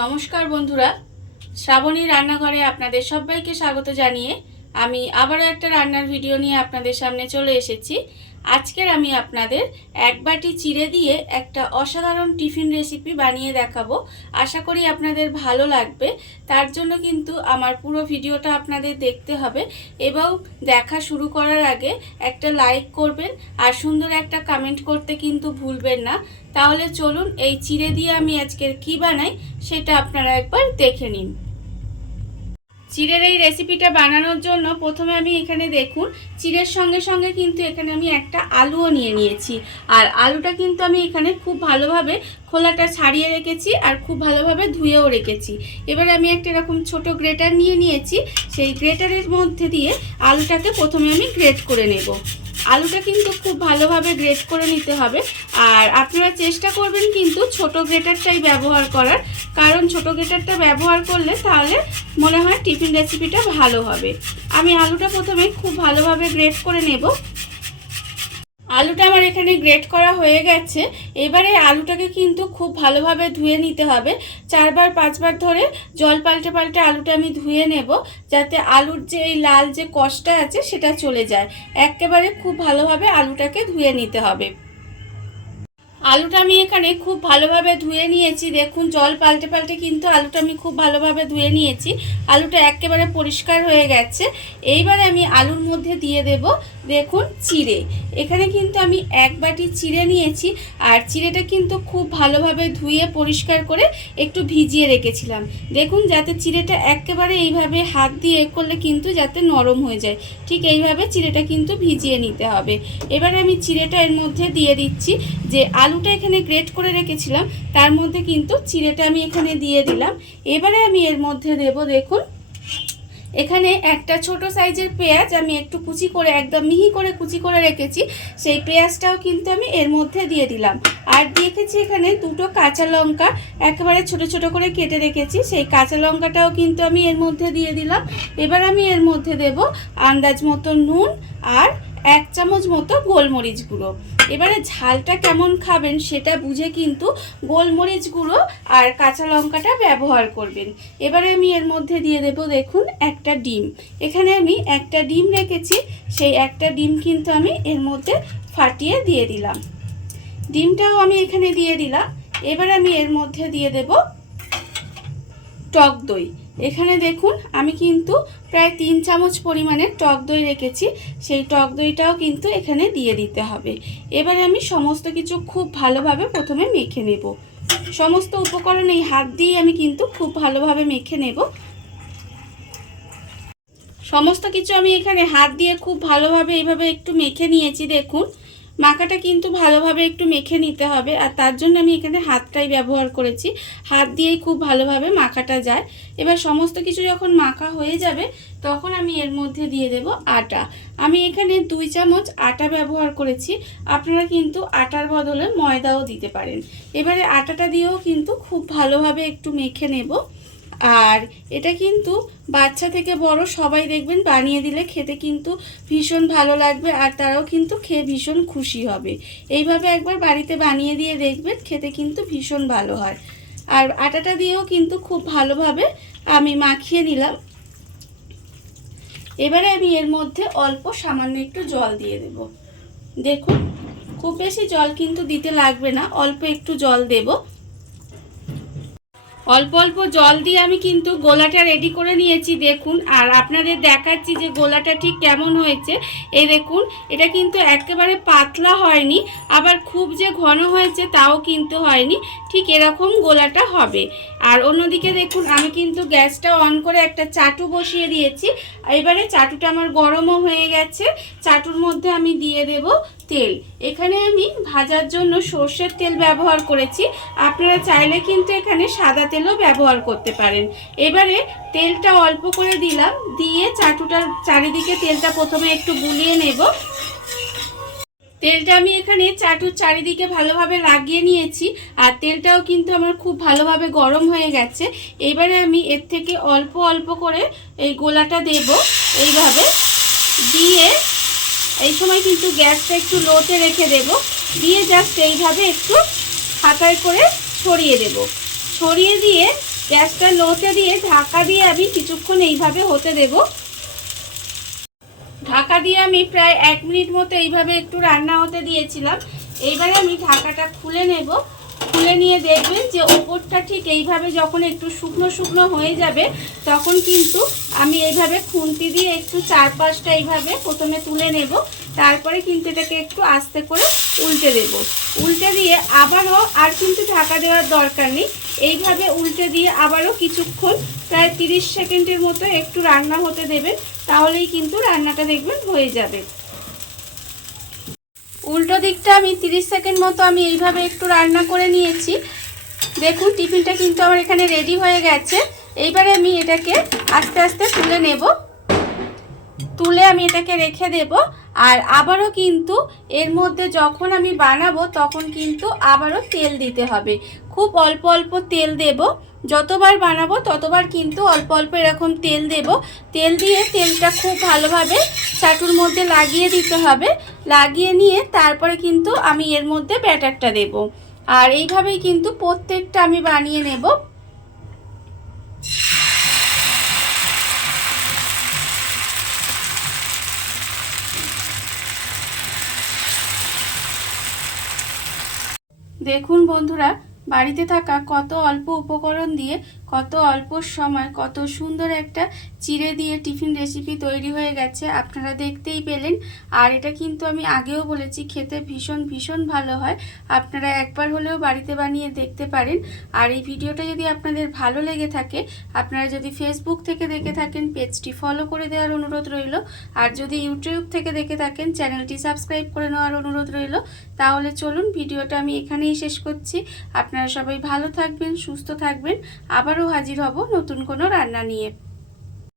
নমস্কার বন্ধুরা, শ্রাবণী রান্নাঘরে আপনাদের সবাইকে স্বাগত জানিয়ে আমি আবারও একটা রান্নার ভিডিও নিয়ে আপনাদের সামনে চলে এসেছি। আজকের আমি আপনাদের এক বাটি চিড়ে দিয়ে একটা অসাধারণ টিফিন রেসিপি বানিয়ে দেখাবো। আশা করি আপনাদের ভালো লাগবে। তার জন্য কিন্তু আমার পুরো ভিডিওটা আপনাদের দেখতে হবে এবং দেখা শুরু করার আগে একটা লাইক করবেন আর সুন্দর একটা কমেন্ট করতে কিন্তু ভুলবেন না। তাহলে চলুন এই চিড়ে দিয়ে আমি আজকের কি বানাই সেটা আপনারা একবার দেখে নিন। চিড়ের এই রেসিপিটা বানানোর জন্য প্রথমে আমি এখানে দেখুন চিড়ের সঙ্গে সঙ্গে কিন্তু এখানে আমি একটা আলুও নিয়ে নিয়েছি। আর আলুটা কিন্তু আমি এখানে খুব ভালোভাবে খোলাটা ছাড়িয়ে রেখেছি আর খুব ভালোভাবে ধুয়েও রেখেছি। এবার আমি একটা এরকম ছোট গ্রেটার নিয়ে নিয়েছি। সেই গ্রেটারের মধ্যে দিয়ে আলুটাকে প্রথমে আমি গ্রেট করে নেব। আলুটা কিন্তু খুব ভালোভাবে গ্রেট করে নিতে হবে। আর আপনারা চেষ্টা করবেন কিন্তু ছোট গ্রেটারটাই ব্যবহার করার, কারণ ছোট গ্রেটারটা ব্যবহার করলে তাহলে মনে হয় টিফিন রেসিপিটা ভালো হবে। আমি আলুটা প্রথমে খুব ভালোভাবে গ্রেট করে নেব। আলুটা আমার এখানে গ্রেট করা হয়ে গেছে। এবারে আলুটাকে কিন্তু খুব ভালোভাবে ধুয়ে নিতে হবে। 4-5 বার ধরে জল পাল্টে পাল্টে আলুটা আমি ধুয়ে নেব, যাতে আলুর যে এই লাল যে কষটা আছে সেটা চলে যায়। একেবারে খুব ভালোভাবে আলুটাকে ধুয়ে নিতে হবে। আলুটা আমি এখানে খুব ভালোভাবে ধুয়ে নিয়েছি। দেখুন জল পাল্টে পাল্টে কিন্তু আলুটা আমি খুব ভালোভাবে ধুয়ে নিয়েছি। আলুটা একেবারে পরিষ্কার হয়ে গেছে। এইবারে আমি আলুর মধ্যে দিয়ে দেব দেখুন চিড়ে। এখানে কিন্তু আমি এক বাটি চিড়ে নিয়েছি। আর চিড়েটা কিন্তু খুব ভালোভাবে ধুয়ে পরিষ্কার করে একটু ভিজিয়ে রেখেছিলাম। দেখুন যাতে চিড়েটা একেবারে এইভাবে হাত দিয়ে করলে কিন্তু যাতে নরম হয়ে যায়, ঠিক এইভাবে চিড়েটা কিন্তু ভিজিয়ে নিতে হবে। এবারে আমি চিড়েটা এর মধ্যে দিয়ে দিচ্ছি। যে আলুটা এখানে গ্রেট করে রেখেছিলাম তার মধ্যে কিন্তু চিড়েটা আমি এখানে দিয়ে দিলাম। এবারে আমি এর মধ্যে দেব দেখুন এখানে একটা ছোট সাইজের পেঁয়াজ আমি একটু কুচি করে একদম মিহি করে কুচি করে রেখেছি। সেই পেঁয়াজটাও কিন্তু আমি এর মধ্যে দিয়ে দিলাম। আর দিয়েছি এখানে দুটো কাঁচা লঙ্কা একেবারে ছোট ছোট করে কেটে রেখেছি, সেই কাঁচা লঙ্কাটাও কিন্তু আমি এর মধ্যে দিয়ে দিলাম। এবার আমি এর মধ্যে দেব আন্দাজ মতো নুন আর 1 চামচ মতো গোলমরিচ গুঁড়ো। এবারে ঝালটা কেমন খাবেন সেটা বুঝে কিন্তু গোলমরিচ গুঁড়ো আর কাঁচা লঙ্কাটা ব্যবহার করবেন। এবারে আমি এর মধ্যে দিয়ে দেব দেখুন একটা ডিম। এখানে আমি একটা ডিম রেখেছি, সেই একটা ডিম কিন্তু আমি এর মধ্যে ফাটিয়ে দিয়ে দিলাম। ডিমটাও আমি এখানে দিয়ে দিলাম। এবার আমি এর মধ্যে দিয়ে দেব টক দই। এখানে দেখুন আমি কিন্তু প্রায় 3 চামচ পরিমাণে টক দই রেখেছি, সেই টক দইটাও কিন্তু এখানে দিয়ে দিতে হবে। এবারে আমি সমস্ত কিছু খুব ভালোভাবে প্রথমে মেখে নেব। সমস্ত উপকরণ এই হাত দিয়ে আমি কিন্তু খুব ভালোভাবে মেখে নেব। সমস্ত কিছু আমি এখানে হাত দিয়ে খুব ভালোভাবে এইভাবে একটু মেখে নিয়েছি। দেখুন মাখাটা কিন্তু ভালোভাবে একটু মেখে নিতে হবে, আর তার জন্য আমি এখানে হাতটাই ব্যবহার করেছি। হাত দিয়েই খুব ভালোভাবে মাখাটা যায়। এবার সমস্ত কিছু যখন মাখা হয়ে যাবে তখন আমি এর মধ্যে দিয়ে দেব আটা। আমি এখানে 2 চামচ আটা ব্যবহার করেছি। আপনারা কিন্তু আটার বদলে ময়দাও দিতে পারেন। এবারে আটাটা দিয়েও কিন্তু খুব ভালোভাবে একটু মেখে নেব। আর এটা কিন্তু বাচ্চা থেকে বড় সবাই দেখবেন বানিয়ে দিলে খেতে কিন্তু ভীষণ ভালো লাগবে, আর তারাও কিন্তু খেয়ে ভীষণ খুশি হবে। এইভাবে একবার বাড়িতে বানিয়ে দিয়ে দেখবেন, খেতে কিন্তু ভীষণ ভালো হয়। আর আটাটা দিয়েও কিন্তু খুব ভালোভাবে আমি মাখিয়ে নিলাম। এবারে আমি এর মধ্যে অল্প সামান্য একটু জল দিয়ে দেব। দেখুন খুব বেশি জল কিন্তু দিতে লাগবে না, অল্প একটু জল দেব। অল্প অল্প জল দিয়ে আমি কিন্তু গোলাটা রেডি করে নিয়েছি দেখুন। আর আপনাদের দেখাচ্ছি যে গোলাটা ঠিক কেমন হয়েছে। এই দেখুন এটা কিন্তু একেবারে পাতলা হয়নি, আবার খুব যে ঘন হয়েছে তাও কিন্তু হয়নি, ঠিক এরকম গোলাটা হবে। আর অন্যদিকে দেখুন আমি কিন্তু গ্যাসটা অন করে একটা চাটু বসিয়ে দিয়েছি। এবারে চাটুটা আমার গরমও হয়ে গেছে। চাটুর মধ্যে আমি দিয়ে দেব তেল। এখানে আমি ভাজার জন্য সর্ষের তেল ব্যবহার করেছি, আপনারা চাইলে কিন্তু এখানে সাদা তেলও ব্যবহার করতে পারেন। এবারে তেলটা অল্প করে দিলাম, দিয়ে চাটুটার চারিদিকে তেলটা প্রথমে একটু বুলিয়ে নেব। তেলটা আমি এখানে চাটুর চারিদিকে ভালোভাবে লাগিয়ে নিয়েছি। আর তেলটাও কিন্তু আমার খুব ভালোভাবে গরম হয়ে গেছে। এবারে আমি এর থেকে অল্প অল্প করে এই গোলাটা দেব। এইভাবে দিয়ে এই সময় কিন্তু গ্যাসটা একটু লোতে রেখে দেব। দিয়ে জাস্ট এইভাবে একটু হাতায় করে ছড়িয়ে দেব। ছড়িয়ে দিয়ে গ্যাসটা লোতে দিয়ে ঢাকা দিয়ে আমি কিছুক্ষণ এইভাবে হতে দেব। ঢাকা দিয়ে আমি প্রায় 1 মিনিট মতো এইভাবে একটু রান্না হতে দিয়েছিলাম। এইবারে আমি ঢাকাটা খুলে নেব। খুলে নিয়ে দেখবেন যে ওপরটা ঠিক এইভাবে যখন একটু শুকনো শুকনো হয়ে যাবে তখন কিন্তু আমি এইভাবে খুন্তি দিয়ে একটু 4-5টা এইভাবে প্রথমে তুলে নেব। তারপরে কিন্তু এটাকে একটু আস্তে করে উল্টে দেব। উল্টে দিয়ে আবারও আর কিন্তু ঢাকা দেওয়ার দরকার নেই, এইভাবে উল্টে দিয়ে আবারও কিছুক্ষণ প্রায় 30 সেকেন্ডের মতো একটু রান্না হতে দেবেন, তাহলেই কিন্তু রান্নাটা দেখবেন হয়ে যাবে। উল্টো দিকটা আমি 30 সেকেন্ড মতো আমি এইভাবে একটু রান্না করে নিয়েছি। দেখুন টিফিনটা কিন্তু আমার এখানে রেডি হয়ে গেছে। এইবারে আমি এটাকে আস্তে আস্তে তুলে নেব। তুলে আমি এটাকে রেখে দেব। আর আবারও কিন্তু এর মধ্যে যখন আমি বানাবো তখন কিন্তু আবারও তেল দিতে হবে। খুব অল্প অল্প তেল দেব। যতবার বানাবো ততবার কিন্তু অল্প অল্প এরকম তেল দেব। তেল দিয়ে তেলটা খুব ভালোভাবে চাটুর মধ্যে লাগিয়ে দিতে হবে। লাগিয়ে নিয়ে তারপরে কিন্তু আমি এর মধ্যে ব্যাটারটা দেব। আর এইভাবেই কিন্তু প্রত্যেকটা আমি বানিয়ে নেব। দেখুন বন্ধুরা, বাড়িতে থাকা কত অল্প উপকরণ দিয়ে কত অল্প সময় কত সুন্দর একটা চিড়ে দিয়ে টিফিন রেসিপি তৈরি হয়ে গেছে, আপনারা দেখতেই পেলেন। আর এটা কিন্তু আমি আগেও বলেছি খেতে ভীষণ ভীষণ ভালো হয়। আপনারা একবার হলেও বাড়িতে বানিয়ে দেখতে পারেন। আর এই ভিডিওটা যদি আপনাদের ভালো লেগে থাকে, আপনারা যদি ফেসবুক থেকে দেখে থাকেন পেজটি ফলো করে দেওয়ার অনুরোধ রইল। আর যদি ইউটিউব থেকে দেখে থাকেন চ্যানেলটি সাবস্ক্রাইব করে নেওয়ার অনুরোধ রইল। তাহলে চলুন ভিডিওটা আমি এখানেই শেষ করছি। আপনারা সবাই ভালো থাকবেন, সুস্থ থাকবেন। আবারও হাজির হব নতুন কোনো রান্না নিয়ে।